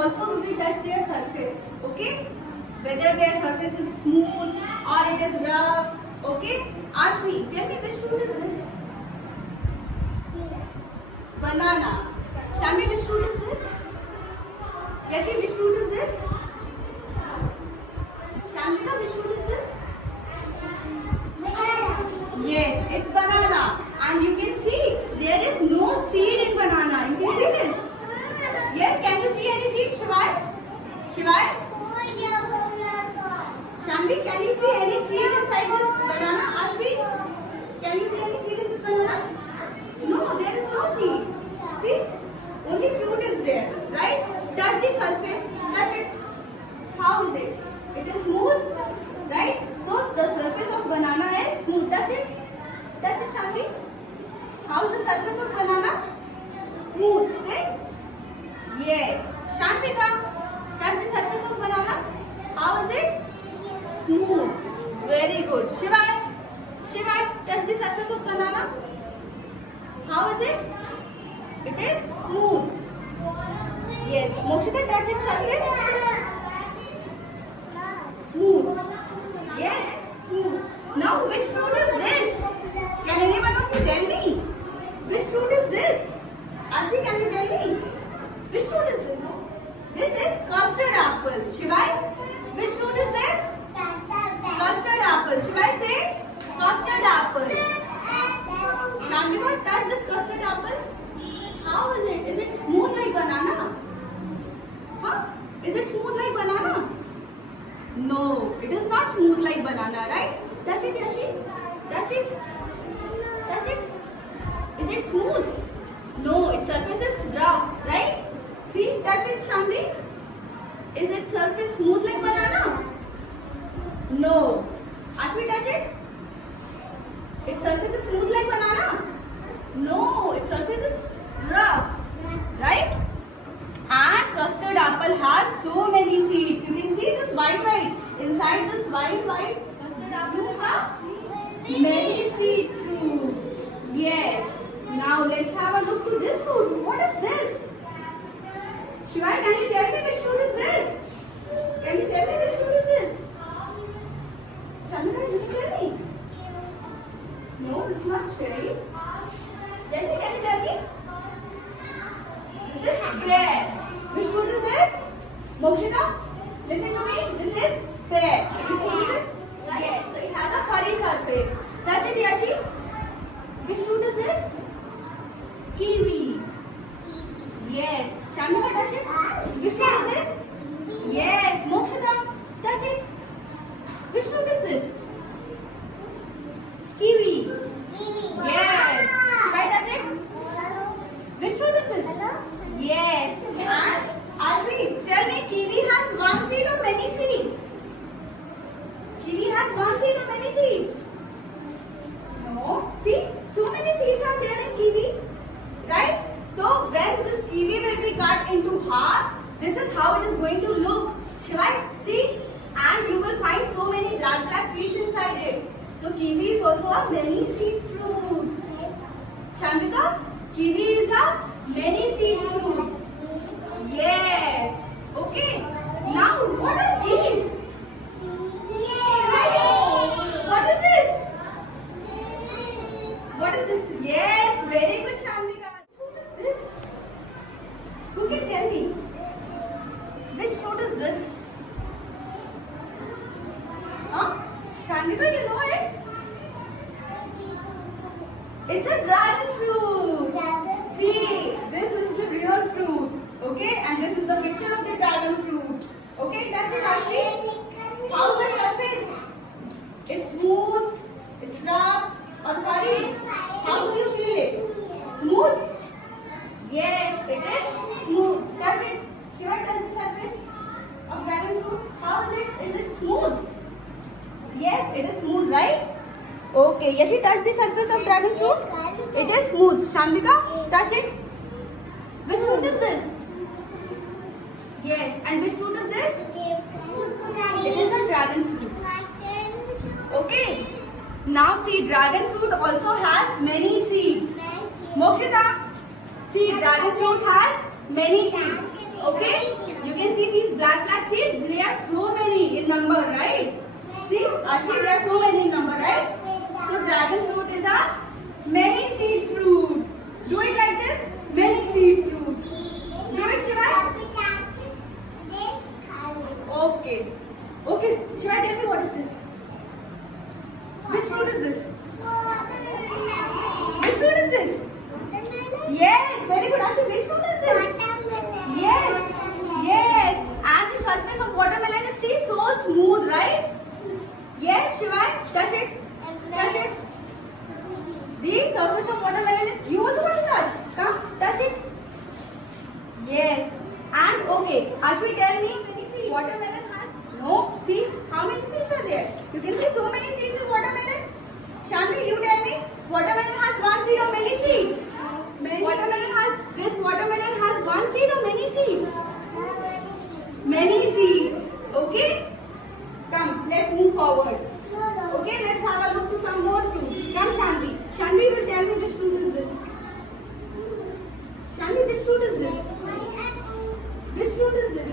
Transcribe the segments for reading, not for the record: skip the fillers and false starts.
also we will touch their surface. Okay? Whether their surface is smooth or it is rough. Okay? Ashmi, tell me which fruit is this? Banana. Shami, which fruit is this? Yashi, which fruit is this? Shamika, which fruit is this? Yes, it's banana. And you can see there is no seed in banana. You can see this. Yes, can you see any seed, Shivai? Shivai? Shambi, can you see any seed inside this banana? Ashvi, can you see any seed in this banana? No, there is no seed. See, only fruit is there, right? Touch the surface. Touch it. How is it? It is smooth, right? So the surface of banana is smooth. Touch it. Touch it, Shambi. How is the surface of banana? Smooth. Say. Yes. Shantika, touch the surface of banana. How is it? Smooth. Very good. Shivai. Shivai, touch the surface of banana. How is it? It is smooth. Yes. Mokshita, touch its surface. Smooth. Yes. Smooth. Now, which fruit is this? Can any one of you tell me? Which fruit is this? Ashmi, can you tell me? Which fruit is this? This is custard apple. Shivai, which fruit is this? Custard apple. Shivai, say custard apple. Shamika, touch this custard apple. How is it? Is it smooth like banana? Huh? Is it smooth like banana? No, it is not smooth like banana, right? Touch it, Yashi. Touch it. Touch it. Is it smooth? No, its surface is rough, right? See, touch it, Shambi. Is its surface smooth like banana? No. Ashmi, touch it. Its surface is smooth like banana? No, its surface is rough, right? And custard apple has so many seeds. You can see this white. Inside this white custard apple has many seeds fruit. Yes. Now let's have a look to this fruit. What is this? Shivai, can you tell me which fruit is this? Can you tell me which fruit is this? Shamika, can you tell me? No, it's not cherry. Yashi, can you tell me? This is pear. Which fruit is this? Mokshita, listen to me. This is pear. Which fruit is this? Yes, so it has a furry surface. Touch it, Yashi. Which fruit is this? Kiwi. Yes. Shamika, touch it. Which fruit is this? Yes. Mokshita, touch it. Which fruit is this? Kiwi. Yes. Should I touch it? Which fruit is this? Yes. And Ashmi, tell me, kiwi has one seed or many seeds? Kiwi has one seed or many seeds? No. See, so many seeds are there in kiwi, right? So when this kiwi will be cut into half, this is how it is going to look. Shivai, see? And you will find so many black seeds inside it. So kiwi is also a many seed fruit. Shamika, kiwi is a many seed fruit. Yes. Okay. Now what are these? What is this? What is this? Yes, very good, Shamika. What is this? Who can tell me? Which fruit is this? Huh? Shamika, you know it? It's a dragon fruit. See, this is the real fruit. Okay, and this is the picture of the dragon fruit. Okay, touch it, Ashmi. How's the surface? It's smooth, it's rough, or furry? How do you feel it? Smooth? Yes, it is smooth. Touch it. Shiva, touch the surface of dragon fruit. How is it? Is it smooth? Yes, it is smooth, right? Okay, Yashi, touch the surface of dragon fruit. It is smooth. Shanvika, touch it. Which fruit is this? Yes, and which fruit is this? It is a dragon fruit. Okay. Now see, dragon fruit also has many seeds. Mokshita, see, dragon fruit has many seeds. Okay, you can see these black seeds. They are so many in number, right? See, Ashmi, there are so many in number, right? So dragon fruit is a many seed fruit. Do it like this. Many seed fruit. Do it, Shiva. Okay. Okay, Shiva, tell me what is this? Which fruit is this? Which fruit is this? Yes, very good. Ashmi, which fruit is this? Yes. Yes. And the surface of watermelon is see so smooth, right? Yes, Shiva. Touch it. Touch it. The surface of watermelon is. You also want to touch? Come, touch it. Yes. And okay, Ashmi, tell me. Watermelon has no. See how many seeds are there? You can see so many seeds in watermelon. Shanvi, you tell me. Watermelon has one seed or many seeds? Watermelon has one seed or many seeds? Many seeds. Okay? Come, let's move forward. Okay, let's have a look to some more fruits. Come, Shanvi. Shanvi will tell me which fruit is this. Shanvi, which fruit is this? Which fruit is this?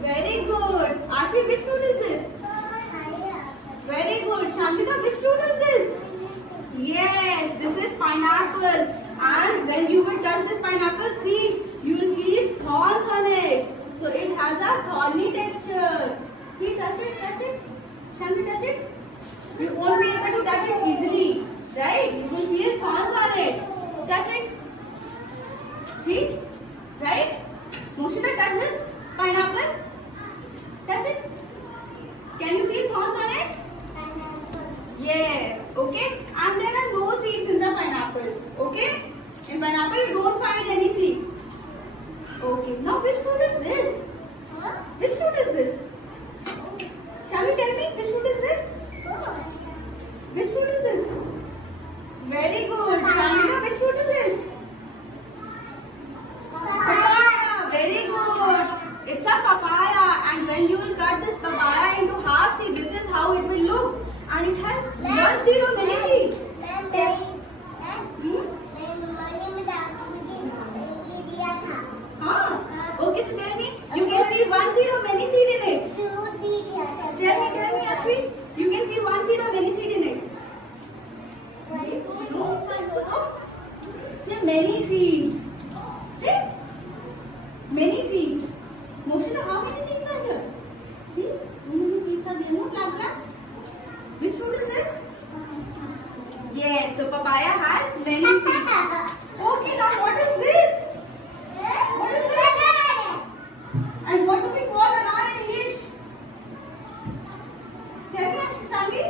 Very good. Ashvi, which fruit is this? Very good. Shanvika, which fruit is this? Yes, this is pineapple. And when you will touch this pineapple, see, you will feel thorns on it. So it has a thorny texture. See, touch it, touch it. Shanvi, touch it. You won't be able to touch it easily, right? You will feel thorns on it. Touch it. See, right? Moshita, touch this pineapple. Touch it. Can you feel thorns on it? Yes. Okay. And there are no seeds in the pineapple. Okay. In pineapple you don't find any seed. Okay. Now which fruit is this? Which fruit is this? Shall you tell me which fruit is this? Which fruit is this? Very good. Shamika, which fruit is this? Papaya. Very good. It's a papaya, and when you will cut this papaya into half, see, this is how it will look. And it has one seed or many seeds? Okay, so tell me, you can see one seed or many seed in it? Tell me, Ashwi, you can see one seed or many seed in it? Say many seeds. Say many seeds. Moshita, how many seeds are here? See, so many seeds are there. No, Lagna? Which fruit is this? Yes, so papaya has many seeds. Okay, now what is this? What is this? And what do we call anar in English? Tell me, Shanvi.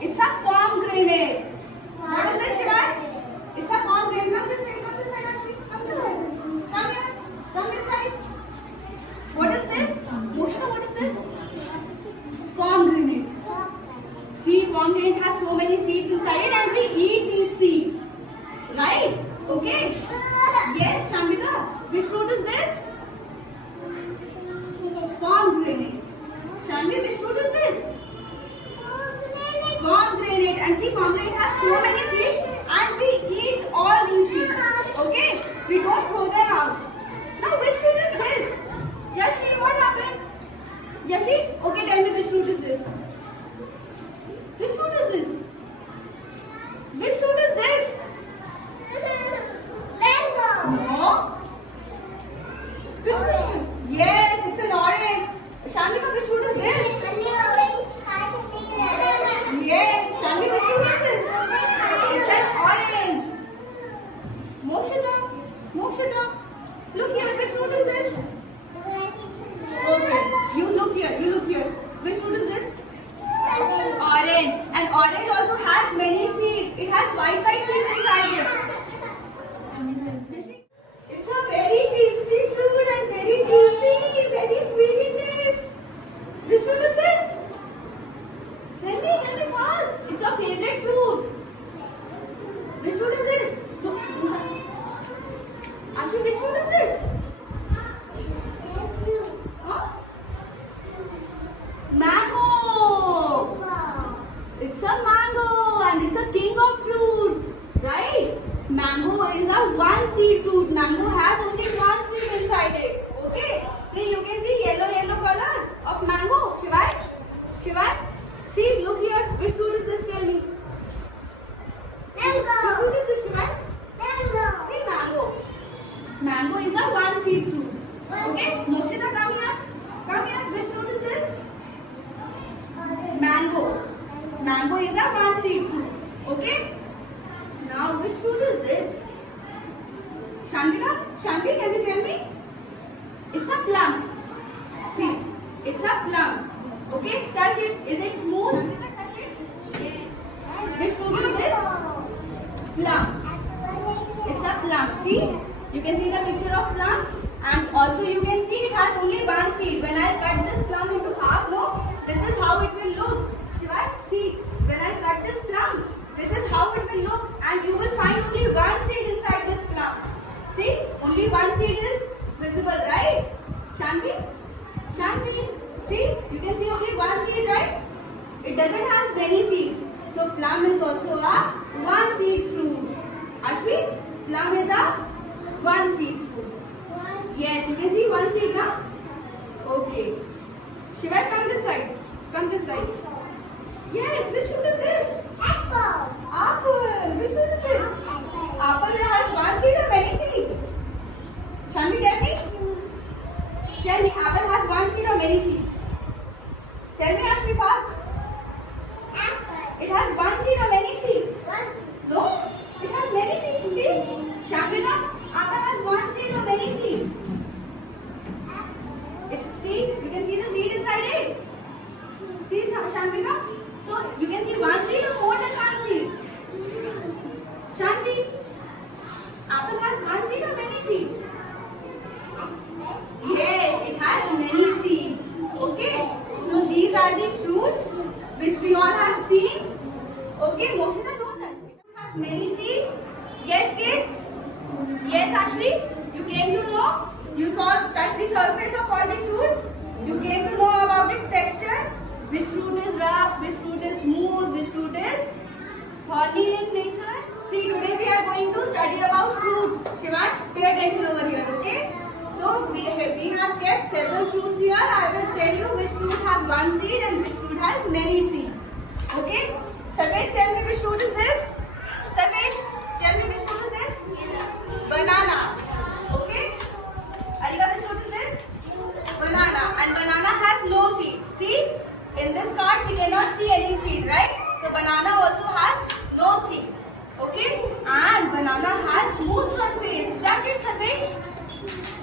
It's a pomegranate. What is this, Shiva? It's a pomegranate. Come this side, Ashvi. Come this side. Come here. Come this side. What is this? Moshita, what is this? Pomegranate. See, pomegranate has so many seeds inside it and we eat these seeds. Right? Okay? Yes, Shanvika. Which fruit is this? Pomegranate. Shanvi, which fruit is this? Pomegranate. And see, pomegranate has so many seeds and we eat all these seeds. Okay? We don't throw them out. Now, which fruit is this? Yashi, what happened? Yashi, okay, tell me which fruit is this? Which fruit is this? Which fruit is this? Mango. No. Which fruit is this? Yes, it's an orange. Shanvika, which fruit is this? Yes, Shanvi, which fruit is this? It's an orange. Mokshita, look here, which fruit is this? Okay, you look here. Which fruit is this? Orange. And orange also has many seeds. It has white seeds inside it. It's a very tasty fruit and very juicy, very sweet in taste. Which fruit is Okay, Mokshita, come here. Come here. Which fruit is this? Mango. Mango is a one seed fruit. Okay. Now, which fruit is this? Shantika, Shanti, can you tell me? It's a plum. See, it's a plum. Okay, touch it. Is it smooth? Shantika, touch it. Yes. Which fruit is this? Plum. It's a plum. See, you can see the picture of plum, and also you can see it has only one seed. When I cut this plum into half, no, this is how it will look. Shiva, see, when I cut this plum, this is how it will look, and you will find only one seed inside this plum. See, only one seed is visible, right? Shanti, Shanti, see, you can see only one seed, right? It doesn't have many seeds. So plum is also a one seed fruit. Ashwi, plum is a one seed fruit. Yes, you can see one seed now. Okay. Shiva, come this side. Come this side. Yes, which fruit is this? Apple. Apple. Which fruit is this? Apple has one seed or many seeds? Shanti, tell me. Tell me, apple has one seed or many seeds? Tell me, Ashmi, fast. Apple. It has one seed or many seeds? One. No, it has many seeds. See, Shantika, apple has one seed or many seeds? See, you can see the seed inside it. See, Shantika. So you can see one seed or more than one seed. Shanti, apple has one seed or many seeds? Yes, it has many seeds. Okay. So these are the fruits which we all have seen. Okay, Mokshita, don't touch it. It has many seeds. Yes, kids. Yes, Ashmi. You came to know. You saw touch the surface of all the fruits. You came to know about its texture. Which fruit is rough? Which fruit is smooth? Which fruit is thorny in nature? See, today we are going to study about fruits. Shivansh, pay attention over here, okay? So, we have kept several fruits here. I will tell you which fruit has one seed and which fruit has many seeds. Okay? Sarvesh, tell me which fruit is this? Sarvesh, tell me which fruit is this? Banana. Okay? Arika, which fruit is this? Banana. And banana has no seed. See? In this card, we cannot see any seed, right? So, banana also has no seeds. Okay? And banana has smooth surface. Touch it, Sarvesh.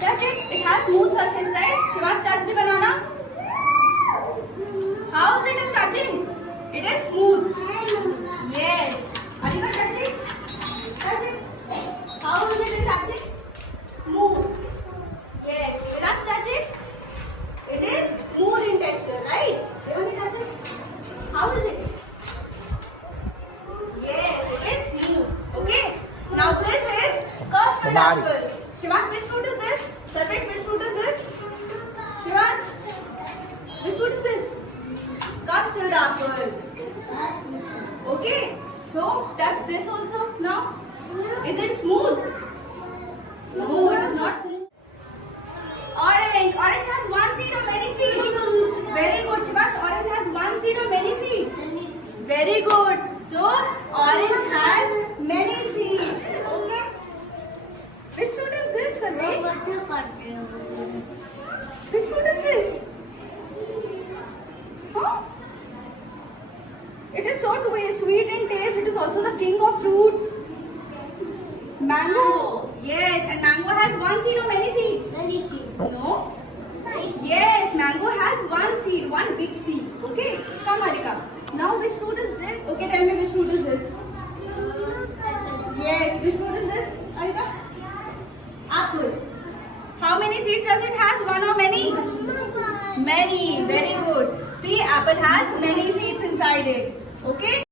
Touch it. It has smooth surface, right? Shivansh, touch the banana. How is it in touching? It is smooth. Yes. Alika, touch it. Touch it. How is it in touching? Smooth. Yes. Vilas, touch it. It is smooth in texture, right? Devani, touch it. How is it? Yes, it is smooth. Okay. Now this is custard apple. Shivansh, which fruit is this? Sarvesh, which fruit is this? Shivansh, which fruit is this? Custard apple. Okay. So touch this also now. Is it smooth? No, it is not smooth. Orange. Orange has one seed or many seeds? Very good, Shivansh. Orange has one seed or many seeds? Very good. So, orange has many seeds. Okay. Which fruit is this, Sarvesh? Which fruit is this? Huh? It is so sweet in taste. It is also the king of fruits. Mango. Yes, and mango has one seed or many seeds? No. Yes, mango has one seed, one big seed. Okay, come Harika. Now which fruit is this? Okay, tell me which fruit is this? Yes, which fruit is this, Harika? Apple. How many seeds does it have? One or many? Many. Very good. See, apple has many seeds inside it. Okay.